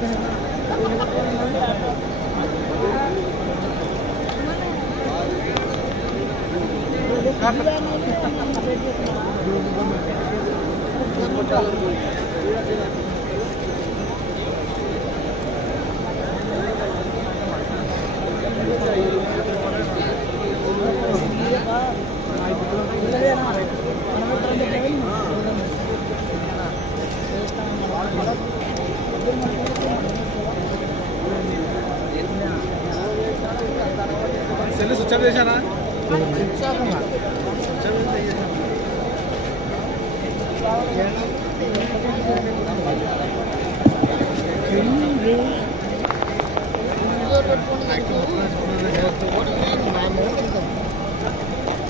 Gracias.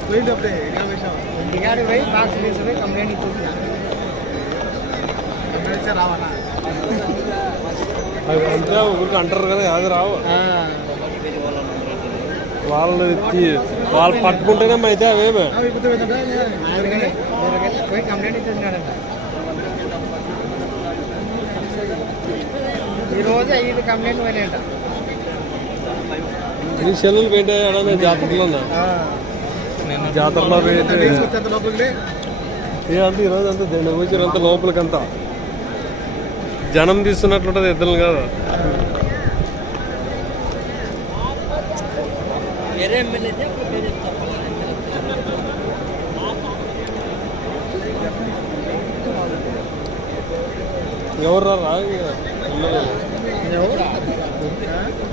పోయింది పోయి box తీసుకుపోయి కంప్లైంట్ ఇచ్చింది కంప్లైంట్ అంతే ఊరికి అంటారు కదా అది రావు వాళ్ళు వాళ్ళు పట్టుకుంటేనే అయితే అవేమే కంప్లైంట్ ఇచ్చేసినాడంట. ఈరోజు ఐదు కంప్లైంట్ పోయినాయంట. ఈ సెల్లులు పెట్టాయనే జాతరలో జాతరలో లోపలికి ఏ అంటే ఈరోజు అంతా జనం వచ్చినంత లోపలికంతా? జనం తీస్తున్నట్లుంటది ఇద్దరు కదా. ఎవరు రారా?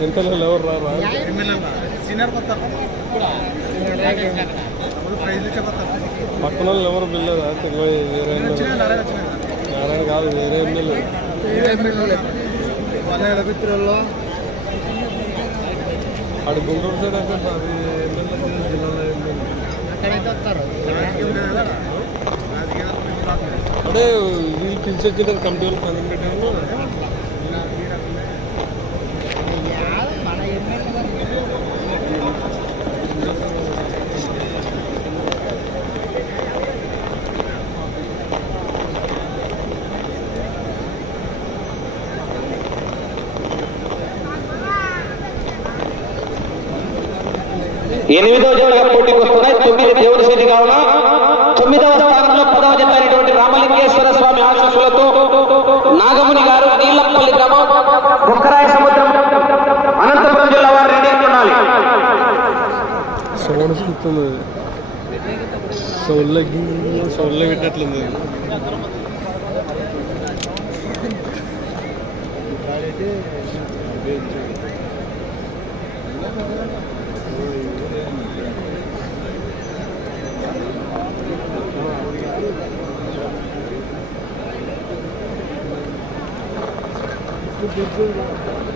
ఎంతలో ఎవరు రారా? సీనియర్ పక్కన వాళ్ళు ఎవరు తెలియదు వేరే నారాయణ కాదు వేరే ఎమ్మెల్యే. ఆడు గుంటూరు సైడ్ అయితే అది ఎమ్మెల్యే జిల్లాలో ఎమ్మెల్యే. అంటే వీళ్ళు పిలిచి వచ్చిన కమిటీ వాళ్ళు పని పెట్టాము ఎనిమిదో జతగా పోటీకి వస్తున్నాయి తొమ్మిది దేవుడి శని కావున తొమ్మిదవ స్థానంలో పదవ జత అయినటువంటి రామలింగేశ్వర స్వామి ఆశీస్సులతో నాగముని గారు నీలపల్లి గ్రామం బుక్కరాయ సముద్రం అనంతపురం జిల్లా వారు రెడీ ఉండాలి. Sound సౌండ్లకి Good.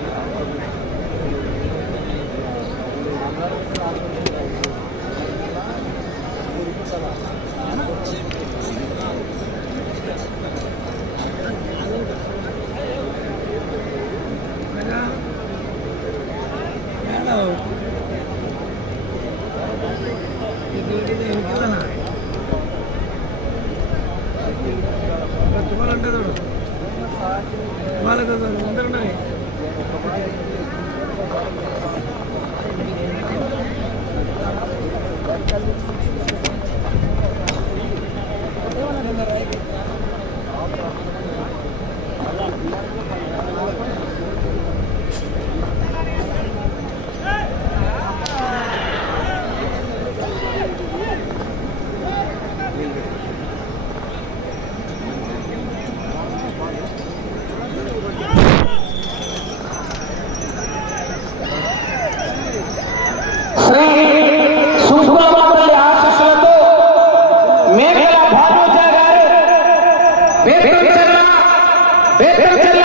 బేతంచెర్ల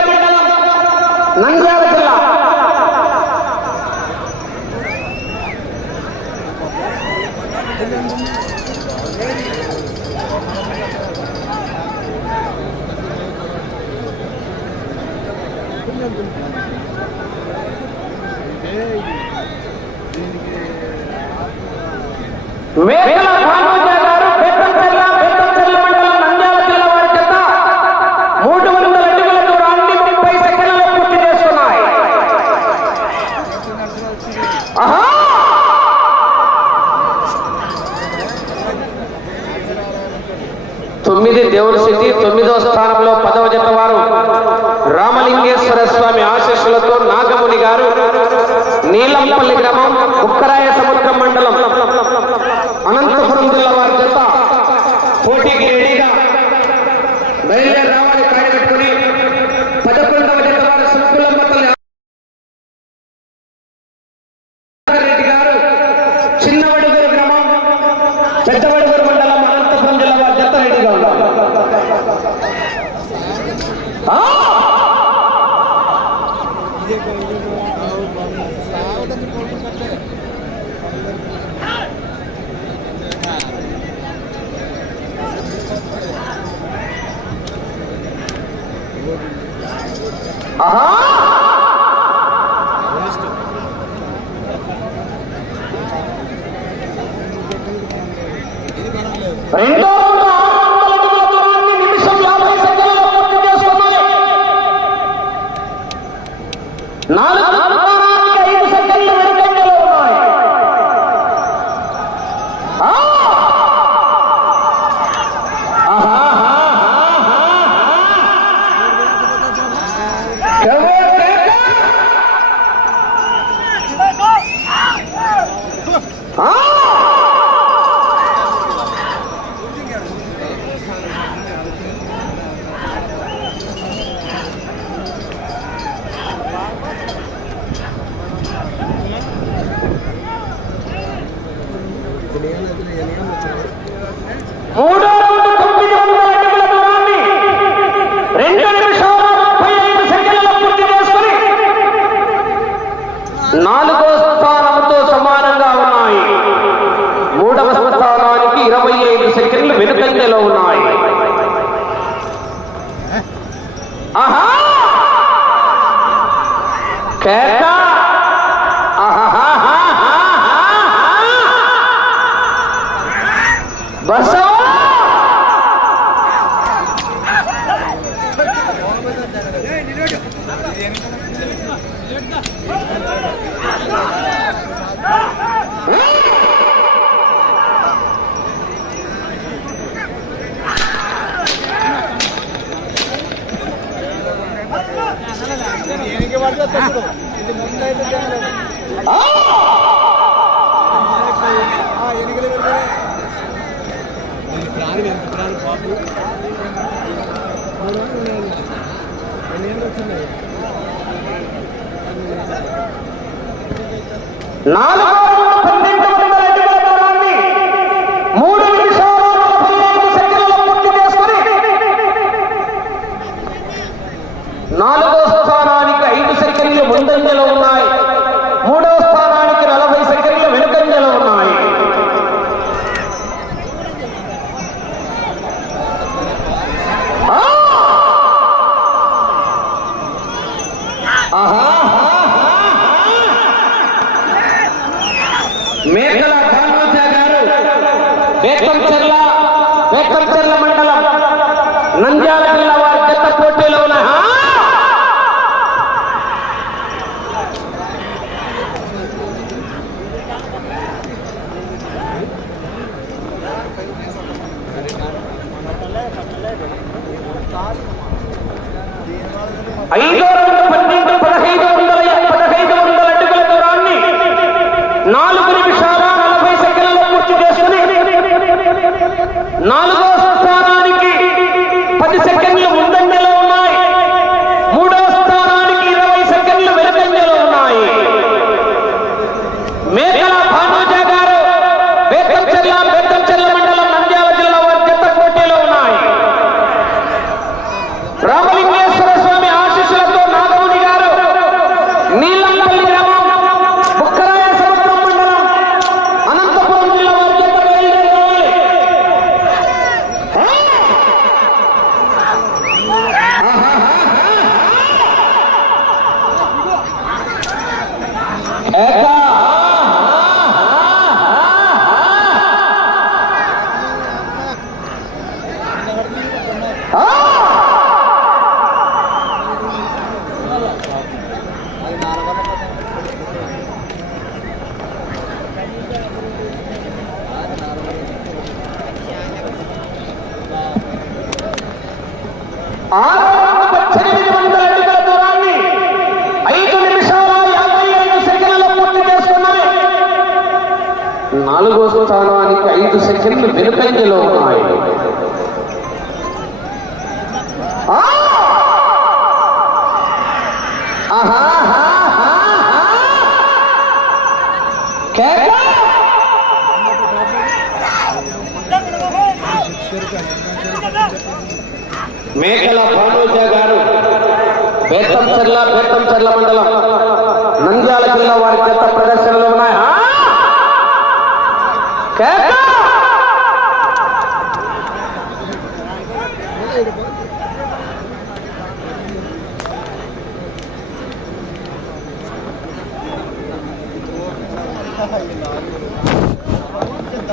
మండలం నంద్యాల జిల్లా తొమ్మిది దేవుని సిద్ధి తొమ్మిదవ స్థానంలో పదవ జనవారు రామలింగేశ్వర స్వామి ఆశీస్సులతో నాగముని గారు నీలంపల్లి గ్రామం ఉక్కరాయ సముద్రం మండలం ఆహా! రెండో నాలుగో స్థానంతో సమానంగా ఉన్నాయి. మూడవ స్థానానికి ఇరవై ఐదు సెకండ్లు వెనుకంజలో ఉన్నాయి. ఆహా! నాలుగో స్థానానికి ఐదు సెకండ్లు ముందంజలో ఉన్నాయి. Ahí నాలుగో స్థానానికి ఐదు సెకండ్లు వెనుకంజలో ఉన్నాయి. మేకల భానోజ గారు బేతంచెర్ల బేతంచెర్ల మండలం నంద్యాల జిల్లా వారి చెత్త ప్రదర్శనలు ఉన్నాయా.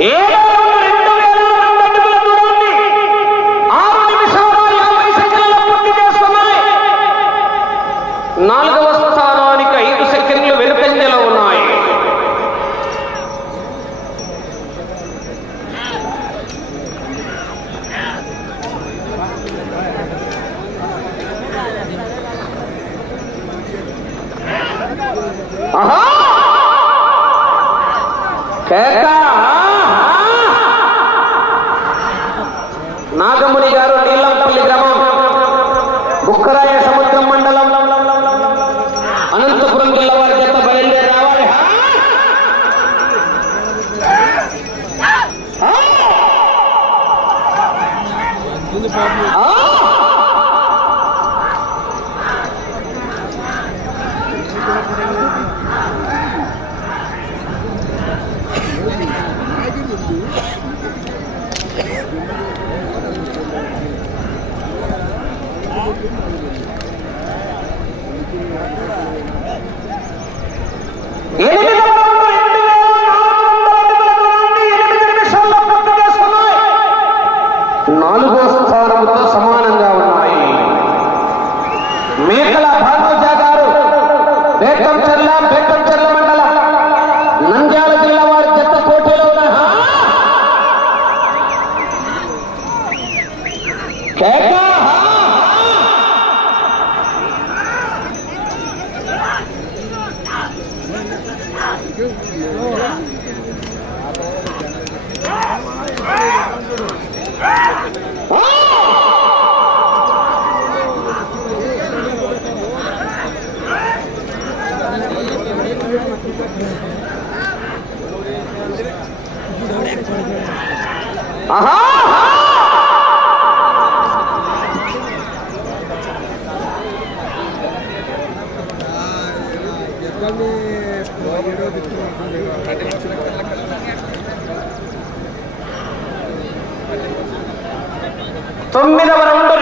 ఏ कहता Aha! తొమ్మిదవ రౌండ్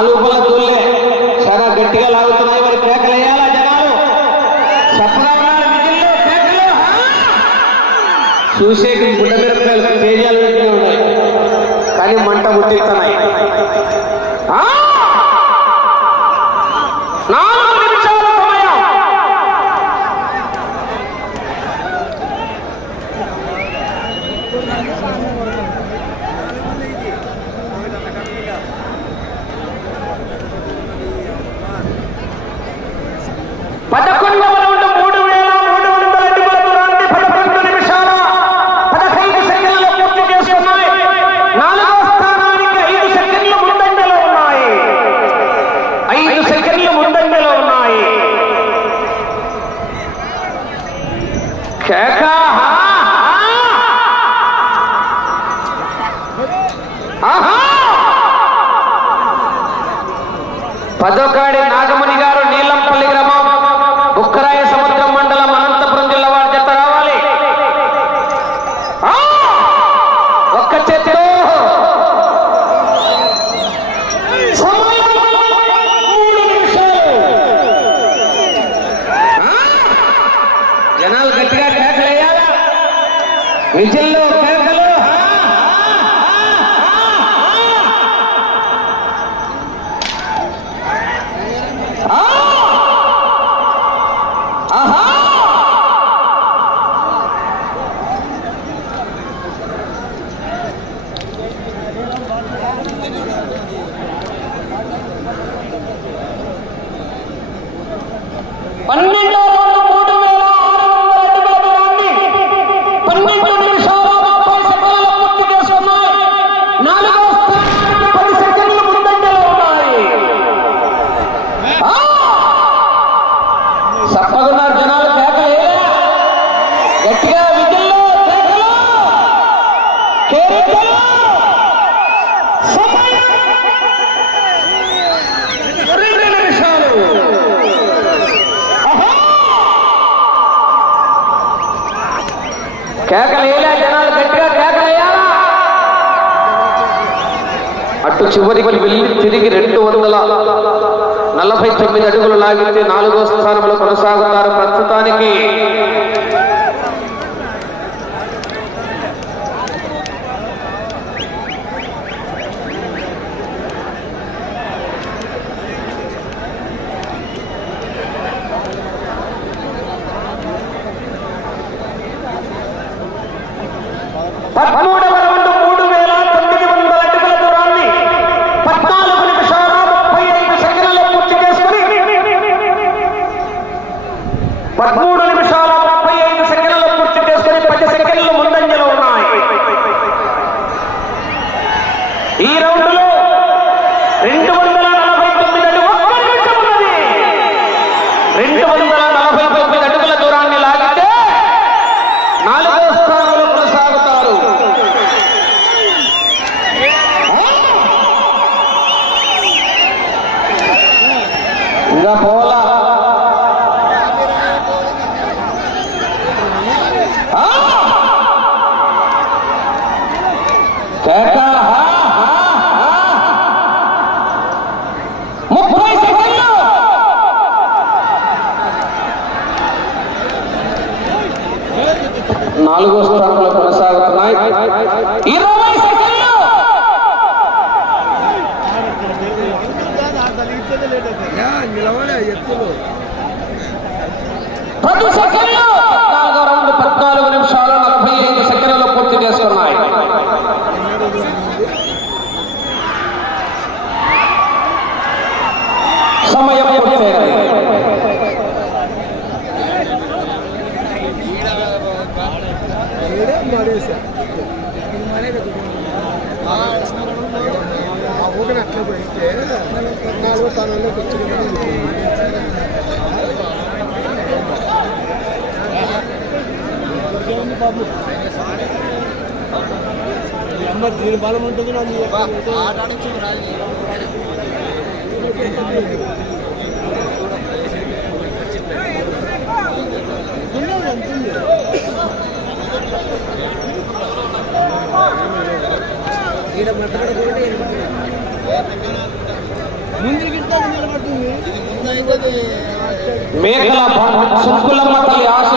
నాలుగుల దూళ్ళే చాలా గట్టిగా లాగుతున్నాయి. మరి కేకలు వేయాలా జనాలు? చూసే గుడ్డ మిరపకాయలు తేజాలు కానీ మంట ముట్టిస్తున్నాయి అటు చివరికి వెళ్ళి తిరిగి రెండు వందల నలభై తొమ్మిది అడుగులు లాగితే నాలుగో స్థానంలో కొనసాగుతారు ప్రస్తుతానికి. పద్మ నాలుగో వేరే మానేసా. ఆ ఊగన అట్లా పెడితే నాలుగో తనంలోకి వచ్చింది బాబు నెంబర్ దీని బలం ఉంటుంది ఆడానికి రాజు. మేకల సంకులమ్మ తల్లి ఆశ